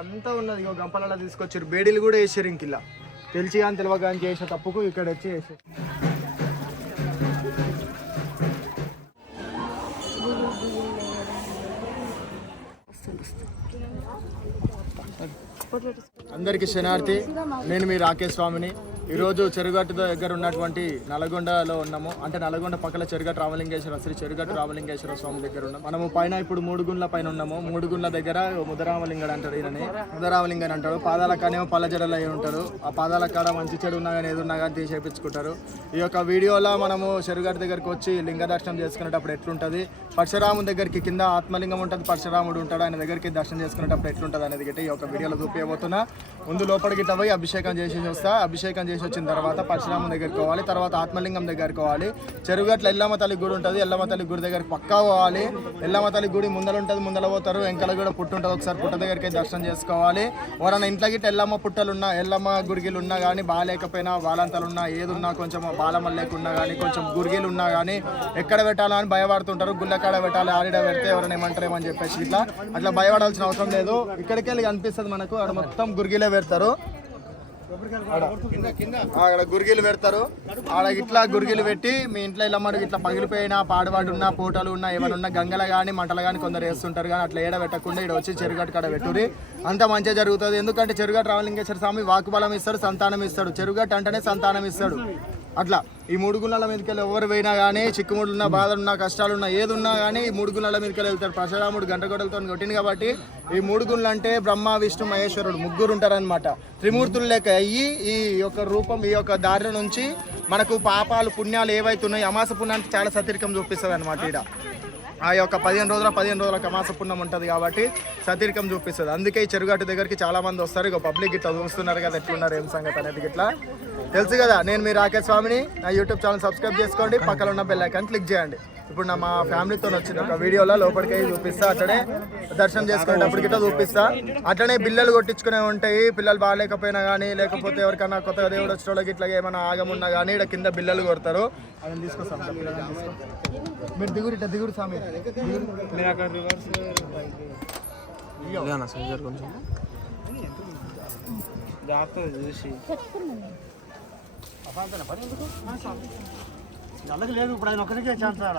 అంతా ఉన్నది ఇక గంపలలో తీసుకొచ్చారు. బేడీలు కూడా వేసారు ఇంక ఇలా. తెలిసి కానీ తెలియక కానీ చేసే తప్పుకు ఇక్కడ వచ్చి వేసారు. అందరికీ శనార్థి నేను మీ రాకేష్ స్వామిని. ఈరోజు చెరుగట్టు దగ్గర ఉన్నటువంటి నల్గొండలో ఉన్నాము. అంటే నల్గొండ పక్కల చెరుగట్టు రామలింగేశ్వర శ్రీ చెరుగట్టు రామలింగేశ్వర స్వామి దగ్గర ఉన్నాం. మనము పైన ఇప్పుడు మూడు గుండ్ల పైన ఉన్నాము. మూడు గుండ్ల దగ్గర ముదరామలింగడు అంటాడు ఈయనని. ముదరామలింగని అంటాడు పాదాల కానేమో పల్లజడలు అయి ఉంటారు. ఆ పాదాల కాడ మంచి చెడు ఉన్నా కానీ ఏదున్నా కానీ తీసి తీసేపించుకుంటారు. ఈ యొక్క వీడియోలో మనము చెరుగట్టు దగ్గరికి వచ్చి లింగ దర్శనం చేసుకునేటప్పుడు ఎట్లుంటుంది? పరశురాముడి దగ్గరికి కింద ఆత్మలింగం ఉంటుంది పరశురాముడు ఉంటాడు. ఆయన దగ్గరికి దర్శనం చేసుకునేటప్పుడు ఎట్లుంటుంది అనేది గిట్ట ఈ యొక్క వీడియోలో చూపించబోతున్నా ముందు లోపలికి ఇట్లా పోయి అభిషేకం చేసేసి వస్తా అభిషేకం చేసి వచ్చిన తర్వాత పరశురామం దగ్గరికి పోవాలి తర్వాత ఆత్మలింగం దగ్గరికి పోవాలి. చెరువుగట్ల ఎల్లమ్మ తల్లి గుడి ఉంటుంది ఎల్లమ్మ తల్లి గుడి దగ్గరికి పక్కా పోవాలి. ఎల్లమ్మ తల్లి గుడి ముందర ఉంటుంది ముందర పోతారు. వెంకల కూడా పుట్టు ఉంటుంది ఒకసారి పుట్ట దగ్గరికి దర్శనం చేసుకోవాలి. ఎవరైనా ఇంట్లో గిట్ట ఎల్లమ్మ పుట్టలు ఉన్నా ఎల్లమ్మ గుడిగిలు ఉన్నా కానీ బాగాలేకపోయినా బాలంతలు ఉన్నా ఏదున్నా కొంచెం బాలమల్లేకున్నా కానీ కొంచెం గురిగిలు ఉన్నా కానీ ఎక్కడ పెట్టాలా అని భయపడుతుంటారు. గుళ్ళకాడ పెట్టాలి ఆడిడ పెడితే ఎవరైనా ఏమంటారేమని అని చెప్పేసి ఇట్లా. అట్లా భయపడాల్సిన అవసరం లేదు. ఇక్కడికి వెళ్ళి కనిపిస్తుంది మనకు అక్కడ మొత్తం గురిగిలే పెడతారు. అక్కడ గురిగిలు పెడతారు. ఆడ ఇట్లా గురిగిలు పెట్టి మీ ఇంట్లో ఇలా మనకి ఇట్లా పగిలిపోయిన పాడుబాటు ఉన్న పోటలు ఉన్న ఏమైనా ఉన్న గంగలు కానీ మంటలు కానీ కొందరు వేస్తుంటారు. కానీ అట్లా ఏడ పెట్టకుండా ఇక్కడ వచ్చి చెరుగట్టు కాడ పెట్టుర్రి. అంత మంచిగా జరుగుతుంది. ఎందుకంటే చెరుగట్టు రామలింగేశ్వర స్వామి వాకుబలం ఇస్తాడు సంతానం ఇస్తాడు. చెరుగట్టు అంటేనే సంతానం ఇస్తాడు. అట్లా. ఈ మూడు గుణాల మీదకి వెళ్ళి ఎవరు పోయినా కానీ చిక్కుముడున్నా బాధలున్నా కష్టాలున్నా ఏది ఉన్నా కానీ ఈ మూడు గుణాల మీదకి వెళ్ళి వెళ్తారు. పరశురాముడు కొట్టింది కాబట్టి ఈ మూడు గుణాలు అంటే బ్రహ్మ విష్ణు మహేశ్వరుడు ముగ్గురు ఉంటారనమాట త్రిమూర్తులు లెక్క అయ్యి ఈ యొక్క రూపం ఈ యొక్క దారి నుంచి మనకు పాపాలు పుణ్యాలు ఏవైతున్నాయి అమాస పుణ్యానికి చాలా సతీరికం చూపిస్తుంది అనమాట ఈడ. ఆ యొక్క పదిహేను రోజుల పదిహేను రోజుల కమాస పుణ్యం ఉంటుంది కాబట్టి సతీరికం చూపిస్తుంది. అందుకే ఈ చెరుగట్టు దగ్గరికి చాలా మంది వస్తారు. ఇక పబ్లిక్ ఇట్లా చూస్తున్నారు కదా ఎట్లున్నారు ఏం సంగతి అనేది ఇట్లా తెలుసు కదా నేను మీ రాకేష్ స్వామిని నా యూట్యూబ్ ఛానల్ సబ్స్క్రైబ్ చేసుకోండి. పక్కన ఉన్న బెల్ ఐకాన్ క్లిక్ చేయండి. ఇప్పుడు నా మా ఫ్యామిలీతో వచ్చింది ఒక వీడియోలో లోపలికి చూపిస్తా అట్లనే దర్శనం చేసుకునేటప్పుడు గిట్లా చూపిస్తా. అట్లనే బిల్లలు కొట్టించుకునే ఉంటాయి పిల్లలు బాగాలేకపోయినా కానీ లేకపోతే ఎవరికైనా కొత్తగా దేవుడు వచ్చిన వాళ్ళకి ఇట్లా ఏమైనా ఆగమున్నా కానీ ఇక్కడ కింద బిల్లలు కొడతారు. అవి తీసుకొస్తాం. మీరు దిగురు ఇట్లా దిగురు స్వామి. జాగ్రత్త చూసి. అలాగే లేదు ఇప్పుడు ఆయన ఒకరికే ఛాన్స్ ఆడ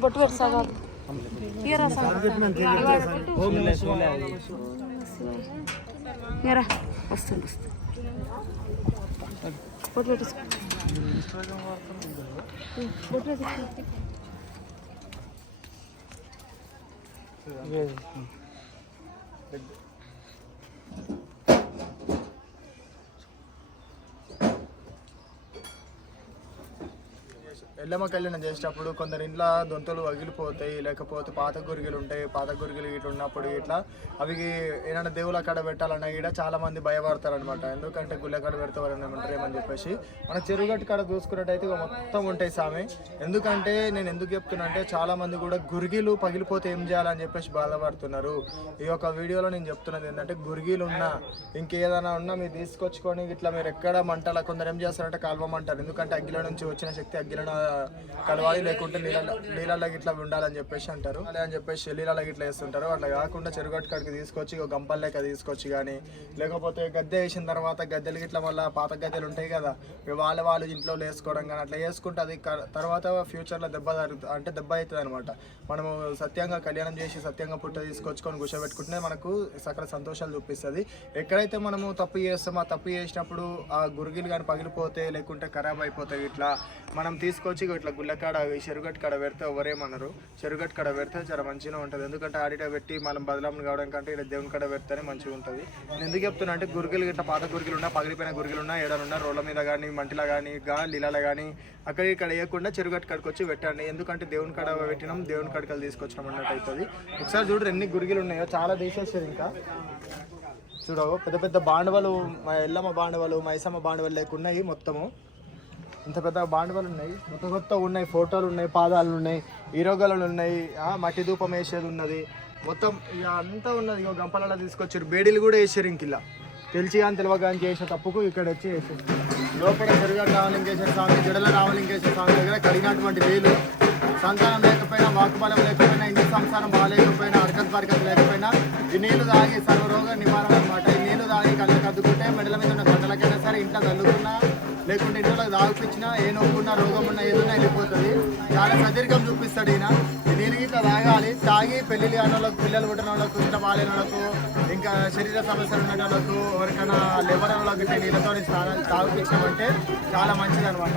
బొట్టు పెడతా వస్తుంది వస్తుంది బొట్టు పెట్టేసుకో బొట్టు పెట్టేసుకో ఎల్లమ్మ కళ్యాణం చేసేటప్పుడు కొందరు ఇంట్లో దొంతలు పగిలిపోతాయి లేకపోతే పాత గురిగలు ఉంటాయి. పాత గురిగిలు ఇట్లా ఉన్నప్పుడు ఇట్లా అవి ఏమైనా దేవుల కాడ పెట్టాలన్నా కూడా చాలా మంది భయపడతారు అనమాట ఎందుకంటే గుళ్ళ కాడ ఏమంటారు ఏమని చెప్పేసి. మన చెరుగట్టు కాడ చూసుకున్నట్టయితే మొత్తం ఉంటాయి స్వామి ఎందుకంటే నేను ఎందుకు చెప్తున్నా అంటే చాలా మంది కూడా గురిగిలు పగిలిపోతే ఏం చేయాలని చెప్పేసి బాధపడుతున్నారు. ఈ యొక్క వీడియోలో నేను చెప్తున్నది ఏంటంటే గురిగిలు ఉన్నా ఇంకేదైనా ఉన్నా మీరు తీసుకొచ్చుకొని ఇట్లా మీరు ఎక్కడ మంటలా కొందరు ఏం చేస్తారంటే కాల్వమంటారు. ఎందుకంటే అగ్గిల నుంచి వచ్చిన శక్తి అగ్గిలను కలవాలి లేకుంటే నీళ్ళ నీళ్ళలో ఇట్లా ఉండాలని చెప్పేసి అంటారు. అలా అని చెప్పేసి నీళ్ళలో ఇట్లా వేస్తుంటారు అట్లా కాకుండా చెరుగట్టు కాడికి తీసుకొచ్చి ఒక గంపల్ లెక్క తీసుకొచ్చి కానీ లేకపోతే గద్దె వేసిన తర్వాత గద్దెలు ఇట్లా మళ్ళీ పాత గద్దెలు ఉంటాయి కదా వాళ్ళ వాళ్ళు ఇంట్లో వేసుకోవడం కానీ అట్లా వేసుకుంటే అది తర్వాత ఫ్యూచర్లో దెబ్బ తరుగుతుంది అంటే దెబ్బ అవుతుంది అనమాట మనము సత్యంగా కళ్యాణం చేసి సత్యంగా పుట్ట తీసుకొచ్చుకొని కూర్చోబెట్టుకుంటే మనకు సకల సంతోషాలు చూపిస్తుంది. ఎక్కడైతే మనము తప్పు చేస్తామో ఆ తప్పు చేసినప్పుడు ఆ గురిగిలు కానీ పగిలిపోతే లేకుంటే ఖరాబ్ అయిపోతాయి ఇట్లా. మనం తీసుకొచ్చి ఇగో ఇట్లా గుళ్ళకాడ ఈ చెరుగట్టు కాడ పెడితే ఎవరేమన్నారు చెరుగట్టు కాడ పెడితే చాలా మంచిగా ఉంటుంది. ఎందుకంటే ఆడిట పెట్టి మనం బదలాం కావడం కంటే ఇక్కడ దేవుని కాడ పెడితేనే మంచిగా ఉంటుంది. నేను ఎందుకు చెప్తున్నా అంటే గురికలు ఇట్లా పాత గురికలు ఉన్నా పగిలిపోయిన గురికలు ఉన్నా ఏడనున్నా రోడ్ల మీద కానీ మంటిలా కానీ గా లీలలో కానీ అక్కడ ఇక్కడ వేయకుండా చెరుగట్టు కాడికి వచ్చి పెట్టండి. ఎందుకంటే దేవుని కాడ పెట్టినాం దేవుని కాడికి తీసుకొచ్చినాం అన్నట్టు అవుతుంది ఒకసారి చూడు ఎన్ని గురికలు ఉన్నాయో చాలా తీసేస్తారు ఇంకా. చూడవు పెద్ద పెద్ద బాండవలు మా ఎల్లమ్మ బాండవలు మైసమ్మ బాండవలు లేకున్నాయి మొత్తము. ఇంత పెద్ద బాండవలు ఉన్నాయి? కొత్త కొత్త ఉన్నాయి ఫోటోలు ఉన్నాయి పాదాలు ఉన్నాయి ఈరోగలు ఉన్నాయి ఆ, మట్టి ధూపం వేసేది ఉన్నది. మొత్తం ఇక అంతా ఉన్నది. ఇక గంపలలో తీసుకొచ్చారు. బేడీలు కూడా వేసారు ఇంక ఇలా. తెలిసి కానీ తెలియక కానీ చేసే తప్పుకు ఇక్కడ వచ్చి వేసారు. లోపల చెరుగా రామలింగేశ్వర స్వామి జడల రామలింగేశ్వర స్వామి దగ్గర కడిగినటువంటి నీళ్ళు సంతానం లేకపోయినా వాకుబలం లేకపోయినా ఇంటి సంసారం బాగాలేకపోయినా అరకత్ బరకత్ లేకపోయినా ఈ నీళ్ళు తాగి సర్వరోగ నివారణ అనమాట ఈ నీళ్ళు తాగి కళ్ళకి అద్దుకుంటే మెడల మీద ఉన్న గంటలకైనా సరే ఇంట్లో తల్లుకున్నా తాగిపించినా ఏ నొప్పున్నా రోగం ఉన్నా ఏదైనా వెళ్ళిపోతుంది. చాలా సదీర్ఘం చూపిస్తాడు ఈయన. నేను ఇట్లా తాగాలి. తాగి పెళ్ళి కాని వాళ్ళకు పిల్లలు పుట్టిన వాళ్ళకు ఇంట్లో బాగాలేని వాళ్ళకు ఇంకా శరీర సమస్యలు ఉన్న వాళ్ళకు ఎవరికైనా లెవర్ వాళ్ళకి నీళ్ళతో స్నానం తాగిపించామంటే చాలా మంచిది అనమాట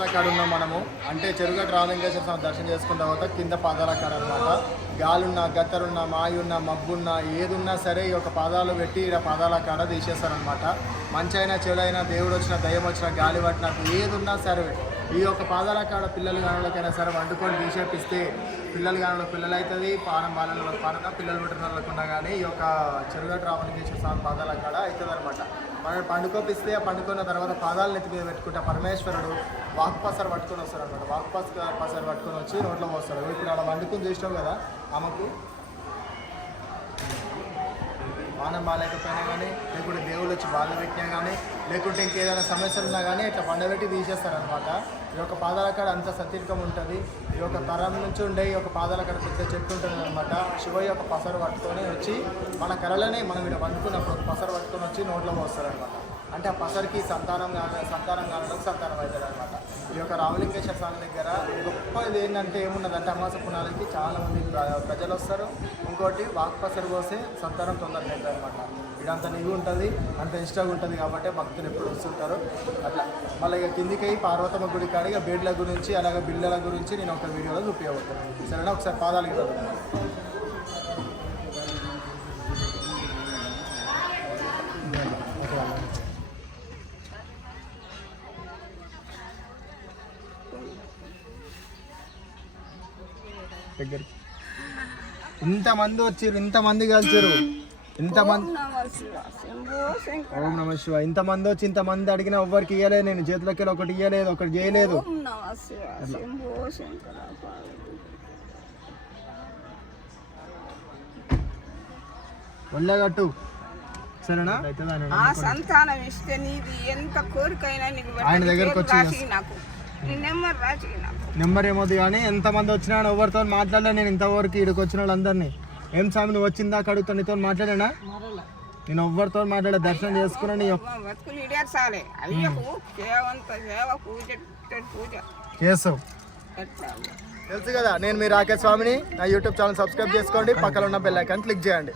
పాదాల కాడ ఉన్నాం మనము అంటే చెరుగట్టు రామలింగేశ్వర స్వామి దర్శనం చేసుకున్న తర్వాత కింద పాదాల కాడ అనమాట గాలున్నా గత్తరున్నా మాయున్నా మబ్బున్నా ఏదున్నా సరే ఈ యొక్క పాదాలు పెట్టి ఇలా పాదాల కాడ తీసేస్తారనమాట మంచి అయినా అయినా దేవుడు వచ్చిన దయ్యం వచ్చిన గాలి పట్టినా ఏదున్నా సరే. ఈ యొక్క పాదాల కాడ పిల్లలు కానులకైనా సరే వండుకొని తీసేపిస్తే పిల్లలు కానుల పిల్లలు అవుతుంది పానం బాలలో పానక పిల్లలు పుట్టిన వాళ్ళకున్నా కానీ ఈ యొక్క చెరుగట్టు రామలింగేశ్వర స్వామి పాదాల కాడ అవుతుంది అనమాట మనం పండుకోపిస్తే పండుకున్న తర్వాత పాదాలు నెత్తి మీద పెట్టుకుంటే పరమేశ్వరుడు వాక్ పసరు పట్టుకొని వస్తాడు అనమాట వాక్ పస్ పసరు పట్టుకొని వచ్చి రోడ్లో పోస్తాడు. ఇప్పుడు అలా వండుకుని చూసినాం కదా ఆమెకు మానం బాగాలేకపోయినా కానీ లేకుంటే దేవుళ్ళు వచ్చి బాధ పెట్టినా కానీ లేకుంటే ఇంకేదైనా సమస్యలు ఉన్నా కానీ ఇట్లా పండబెట్టి తీసేస్తారనమాట ఈ యొక్క పాదాల కాడ అంత సతీర్కం ఉంటుంది. ఈ యొక్క తరం నుంచి ఉండే ఈ యొక్క పాదాల కాడ పెద్ద చెట్టు ఉంటుంది అనమాట శివ యొక్క పసరు పట్టుకొని వచ్చి మన కరలనే మనం ఇక్కడ వండుకున్నప్పుడు ఒక పసరు పట్టుకొని వచ్చి నోట్లో పోస్తారనమాట అంటే ఆ పసరికి సంతానం కాని సంతానం కావడానికి సంతానం అవుతుంది అనమాట ఈ యొక్క రామలింగేశ్వర స్వామి దగ్గర గొప్పది ఏంటంటే ఏమున్నదంటే అమాస పుణాలకి చాలా మంది ప్రజలు వస్తారు. ఇంకోటి వాక్ పసరు పోస్తే సంతానం తొందరగా అవుతుంది అనమాట ఇదంతా నిగు ఉంటుంది అంత ఇష్టంగా ఉంటుంది కాబట్టి భక్తులు ఎప్పుడు వస్తుంటారు. అట్లా. మళ్ళీ ఇక కిందికి పార్వతమ్మ గుడి కాడ ఇక బేడ్ల గురించి అలాగే బిళ్ళల గురించి నేను ఒక వీడియోలో చూపించబోతున్నాను. సరేనా? ఒకసారి పాదాలకి చదువుతాను దగ్గరికి. ఇంతమంది వచ్చారు ఇంతమంది కలిసారు ఇంతమంది ఓం నమ శివ ఇంతమంది వచ్చి ఇంతమంది అడిగినా ఎవ్వరికి ఇవ్వలేదు నేను. చేతులకి వెళ్ళి ఒకటి ఇవ్వలేదు ఒకటి చేయలేదు. ఒళ్ళగట్టు. సరేనా? సంతానం ఇస్తే నీది ఎంత కోరికైనా. ఆయన దగ్గరకు వచ్చి నాకు. నెంబర్ ఏమవుతుంది కానీ ఎంతమంది వచ్చినా ఎవరితో మాట్లాడలే నేను ఇంతవరకు ఇక్కడికి వచ్చిన వాళ్ళందరినీ. ఏం స్వామి నువ్వు వచ్చిందాక అడుగుతా నీతో మాట్లాడానా? నేను ఎవరితో మాట్లాడే దర్శనం చేసుకున్నా నీ యొక్క మా బతుకులు ఇడేర్చాలి అయ్యకు సేవంత సేవ పూజ పూజ. చేస్తావు. తెలుసు కదా నేను మీ రాకేష్ స్వామిని. నా యూట్యూబ్ ఛానల్ సబ్స్క్రైబ్ చేసుకోండి. పక్కన ఉన్న బెల్ ఐకాన్ క్లిక్ చేయండి.